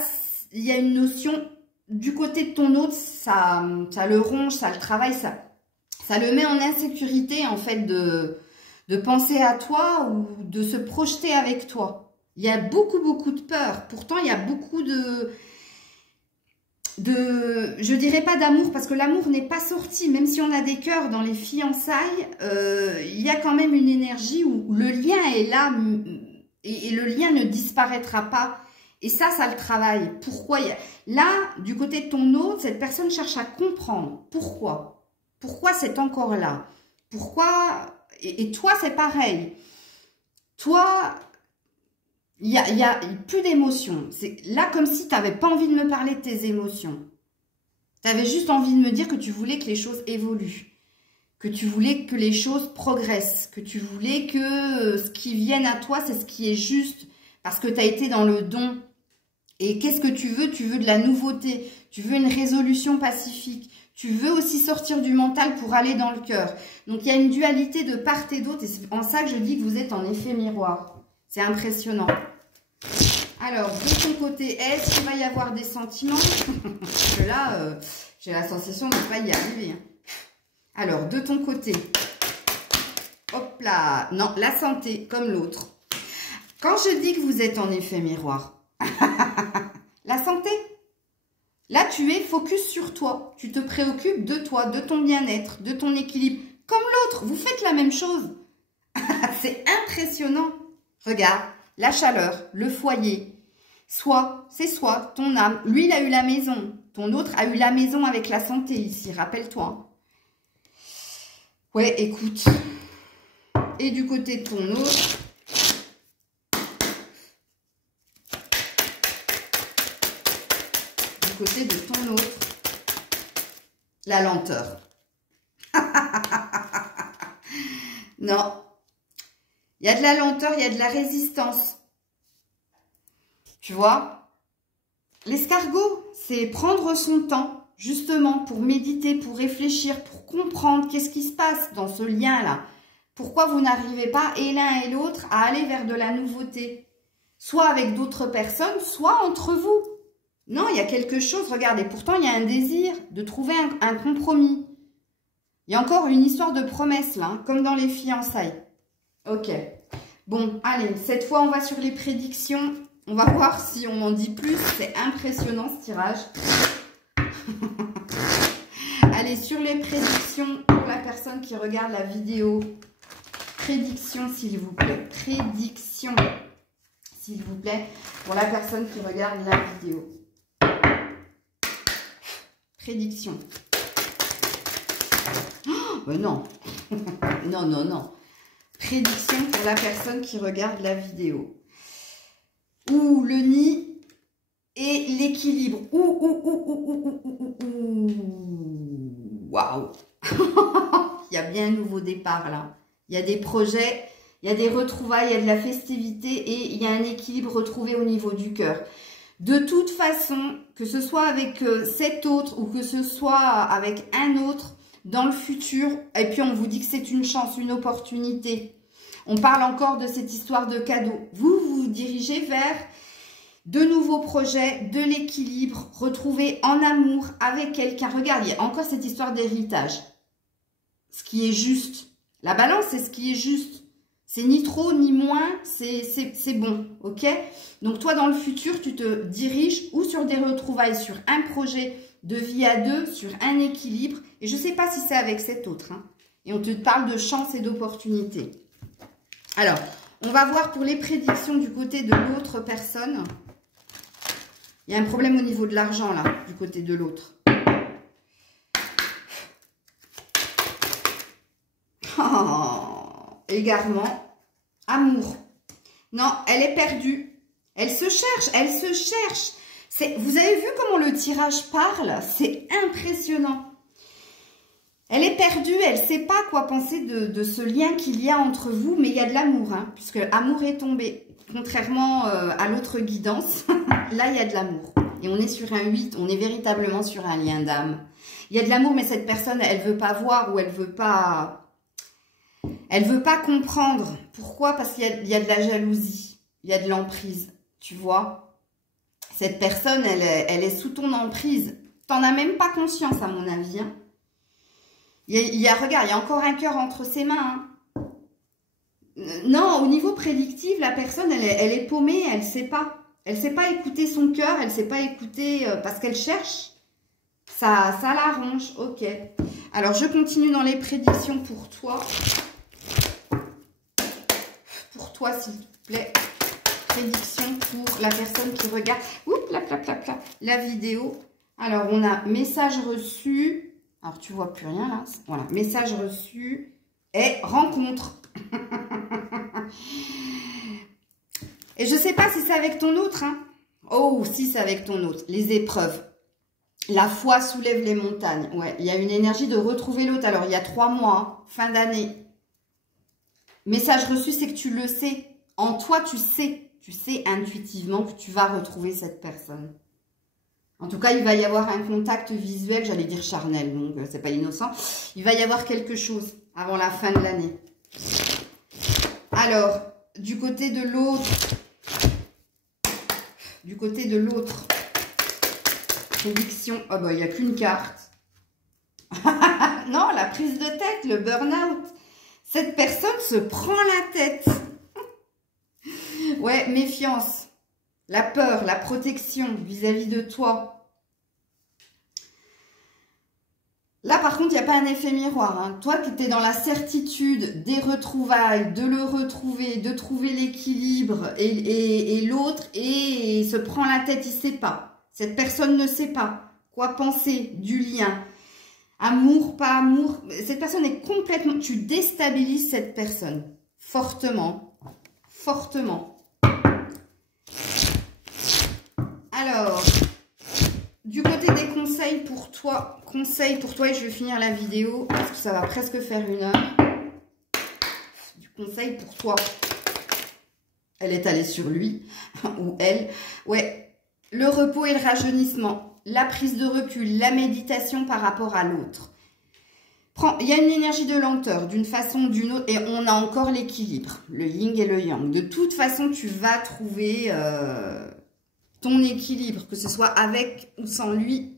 il y a une notion, du côté de ton autre, ça le ronge, ça le travaille, ça le met en insécurité, en fait, de penser à toi ou de se projeter avec toi. Il y a beaucoup de peur. Pourtant, il y a beaucoup je dirais pas d'amour, parce que l'amour n'est pas sorti. Même si on a des cœurs dans les fiançailles, il y a quand même une énergie où le lien est là et le lien ne disparaîtra pas. Et ça le travaille. Pourquoi là, du côté de ton autre, cette personne cherche à comprendre. Pourquoi? Pourquoi c'est encore là? Pourquoi? Et toi, c'est pareil. Toi, il y a plus d'émotions. C'est là comme si tu n'avais pas envie de me parler de tes émotions. Tu avais juste envie de me dire que tu voulais que les choses évoluent. Que tu voulais que les choses progressent. Que tu voulais que ce qui vienne à toi, c'est ce qui est juste. Parce que tu as été dans le don. Et qu'est-ce que tu veux? Tu veux de la nouveauté. Tu veux une résolution pacifique. Tu veux aussi sortir du mental pour aller dans le cœur. Donc, il y a une dualité de part et d'autre. Et c'est en ça que je dis que vous êtes en effet miroir. C'est impressionnant. Alors, de ton côté, est-ce qu'il va y avoir des sentiments? Parce que là, j'ai la sensation de ne pas y arriver. Alors, de ton côté. Hop là. Non, la santé, comme l'autre. Quand je dis que vous êtes en effet miroir, la santé, là, tu es focus sur toi. Tu te préoccupes de toi, de ton bien-être, de ton équilibre. Comme l'autre, vous faites la même chose. C'est impressionnant. Regarde, la chaleur, le foyer. C'est soi, ton âme. Lui, il a eu la maison. Ton autre a eu la maison avec la santé ici, rappelle-toi. Ouais, écoute. Et du côté de ton autre... côté de ton autre, la lenteur. Non, il y a de la lenteur, il y a de la résistance. Tu vois, l'escargot, c'est prendre son temps, justement, pour méditer, pour réfléchir, pour comprendre qu'est-ce qui se passe dans ce lien-là. Pourquoi vous n'arrivez pas, et l'un et l'autre, à aller vers de la nouveauté, soit avec d'autres personnes, soit entre vous. Non, il y a quelque chose, regardez, pourtant il y a un désir de trouver un compromis. Il y a encore une histoire de promesse là, hein, comme dans les fiançailles. Ok, bon, allez, cette fois on va sur les prédictions. On va voir si on en dit plus, c'est impressionnant ce tirage. Allez, sur les prédictions pour la personne qui regarde la vidéo. Prédiction s'il vous plaît, prédiction s'il vous plaît, pour la personne qui regarde la vidéo. Prédiction. Oh, non. Non, non, non. Prédiction pour la personne qui regarde la vidéo. Ouh, le nid et l'équilibre. Waouh. Il y a bien un nouveau départ là. Il y a des projets, il y a des retrouvailles, il y a de la festivité et il y a un équilibre retrouvé au niveau du cœur. De toute façon, que ce soit avec cet autre ou que ce soit avec un autre, dans le futur, et puis on vous dit que c'est une chance, une opportunité. On parle encore de cette histoire de cadeau. Vous vous dirigez vers de nouveaux projets, de l'équilibre, retrouver en amour avec quelqu'un. Regarde, il y a encore cette histoire d'héritage. Ce qui est juste. La balance, c'est ce qui est juste. C'est ni trop, ni moins, c'est bon, ok? Donc, toi, dans le futur, tu te diriges ou sur des retrouvailles, sur un projet de vie à deux, sur un équilibre. Et je ne sais pas si c'est avec cet autre. Hein. Et on te parle de chance et d'opportunité. Alors, on va voir pour les prédictions du côté de l'autre personne. Il y a un problème au niveau de l'argent, là, du côté de l'autre. Oh, égarement. Amour. Non, elle est perdue. Elle se cherche, elle se cherche. Vous avez vu comment le tirage parle? C'est impressionnant. Elle est perdue, elle ne sait pas quoi penser de ce lien qu'il y a entre vous, mais il y a de l'amour, hein, puisque l'amour est tombé. Contrairement à l'autre guidance, là, il y a de l'amour. Et on est sur un 8, on est véritablement sur un lien d'âme. Il y a de l'amour, mais cette personne, elle ne veut pas voir ou elle ne veut pas comprendre. Pourquoi? Parce qu'il y a de la jalousie, il y a de l'emprise, tu vois. Cette personne, elle est sous ton emprise. Tu n'en as même pas conscience, à mon avis, hein. Regarde, il y a encore un cœur entre ses mains. Hein. Non, au niveau prédictif, la personne, elle est paumée, elle ne sait pas. Elle ne sait pas écouter son cœur, elle ne sait pas écouter parce qu'elle cherche. Ça l'arrange, ok. Alors, je continue dans les prédictions pour toi. Pour toi, s'il te plaît. Prédiction pour la personne qui regarde la vidéo. Alors, on a message reçu. Alors, tu vois plus rien là. Voilà, message reçu et rencontre. Et je sais pas si c'est avec ton autre. Hein. Oh, si c'est avec ton autre. Les épreuves. La foi soulève les montagnes. Ouais, il y a une énergie de retrouver l'autre. Alors, il y a 3 mois, hein, fin d'année. Message reçu, c'est que tu le sais. En toi, tu sais. Tu sais intuitivement que tu vas retrouver cette personne. En tout cas, il va y avoir un contact visuel, j'allais dire charnel, donc c'est pas innocent. Il va y avoir quelque chose avant la fin de l'année. Alors, du côté de l'autre, prédiction, oh bah il n'y a qu'une carte. Non, la prise de tête, le burn-out. Cette personne se prend la tête. Ouais, méfiance. La peur, la protection vis-à-vis de toi. Là, par contre, il n'y a pas un effet miroir. Hein. Toi, tu es dans la certitude des retrouvailles, de le retrouver, de trouver l'équilibre. Et l'autre se prend la tête, il ne sait pas. Cette personne ne sait pas quoi penser du lien. Amour, pas amour. Cette personne est complètement... Tu déstabilises cette personne. Fortement. Fortement. Alors, du côté des conseils pour toi, et je vais finir la vidéo parce que ça va presque faire 1 heure. Du conseil pour toi. Elle est allée sur lui, ou elle. Ouais, le repos et le rajeunissement, la prise de recul, la méditation par rapport à l'autre. Il y a une énergie de lenteur d'une façon ou d'une autre et on a encore l'équilibre, le yin et le yang. De toute façon, tu vas trouver... ton équilibre, que ce soit avec ou sans lui,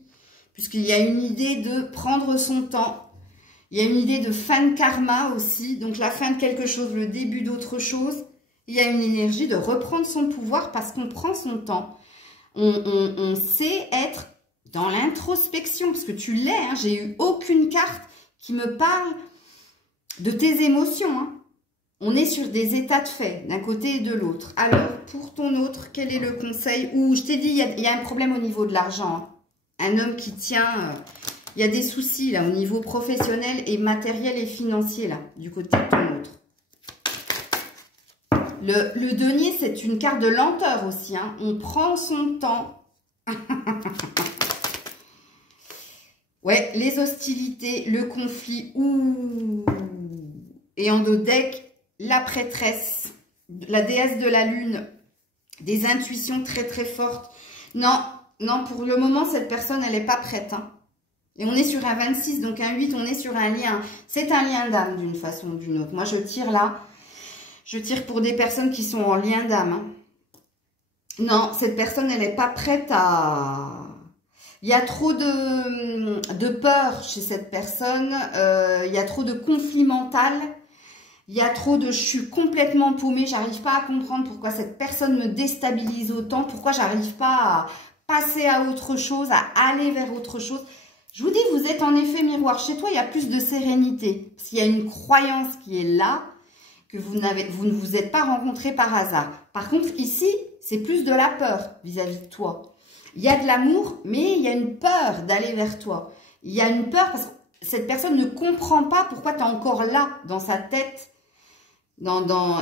puisqu'il y a une idée de prendre son temps, il y a une idée de fin de karma aussi, donc la fin de quelque chose, le début d'autre chose, il y a une énergie de reprendre son pouvoir parce qu'on prend son temps, on sait être dans l'introspection, parce que tu l'es, hein, j'ai eu aucune carte qui me parle de tes émotions, hein. On est sur des états de fait, d'un côté et de l'autre. Alors, pour ton autre, quel est le conseil? Ou je t'ai dit, il y a un problème au niveau de l'argent. Hein. Un homme qui tient... il y a des soucis, là, au niveau professionnel et matériel et financier, là, du côté de ton autre. Le denier, c'est une carte de lenteur aussi. Hein. On prend son temps. Ouais, les hostilités, le conflit. Ouh. Et en dos deck... La prêtresse, la déesse de la lune, des intuitions très très fortes. Non, non, pour le moment, cette personne, elle n'est pas prête. Hein. Et on est sur un 26, donc un 8, on est sur un lien. C'est un lien d'âme d'une façon ou d'une autre. Moi, je tire là. Je tire pour des personnes qui sont en lien d'âme. Hein. Non, cette personne, elle n'est pas prête à... Il y a trop de peur chez cette personne. Il y a trop de conflit mental. Il y a trop de... Je suis complètement paumée, j'arrive pas à comprendre pourquoi cette personne me déstabilise autant, pourquoi j'arrive pas à passer à autre chose, à aller vers autre chose. Je vous dis, vous êtes en effet miroir. Chez toi, il y a plus de sérénité. Parce qu'il y a une croyance qui est là, que vous ne vous êtes pas rencontrés par hasard. Par contre, ici, c'est plus de la peur vis-à-vis de toi. Il y a de l'amour, mais il y a une peur d'aller vers toi. Il y a une peur parce que cette personne ne comprend pas pourquoi tu es encore là dans sa tête.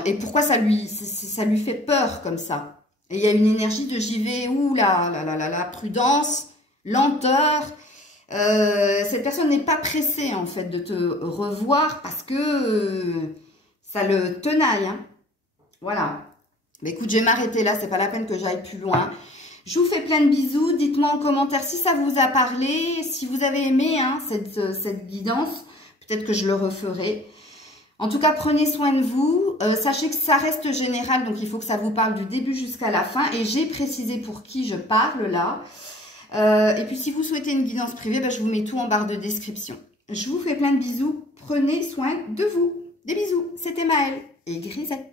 Et pourquoi ça lui fait peur comme ça. Et il y a une énergie de j'y vais, ouh la prudence, lenteur. Cette personne n'est pas pressée en fait de te revoir parce que ça le tenaille. Hein. Voilà. Mais écoute, je vais m'arrêter là, c'est pas la peine que j'aille plus loin. Je vous fais plein de bisous. Dites-moi en commentaire si ça vous a parlé, si vous avez aimé hein, cette guidance. Peut-être que je le referai. En tout cas, prenez soin de vous. Sachez que ça reste général, donc il faut que ça vous parle du début jusqu'à la fin. Et j'ai précisé pour qui je parle là. Et puis, si vous souhaitez une guidance privée, ben, je vous mets tout en barre de description. Je vous fais plein de bisous. Prenez soin de vous. Des bisous. C'était Maëlle et Grisette.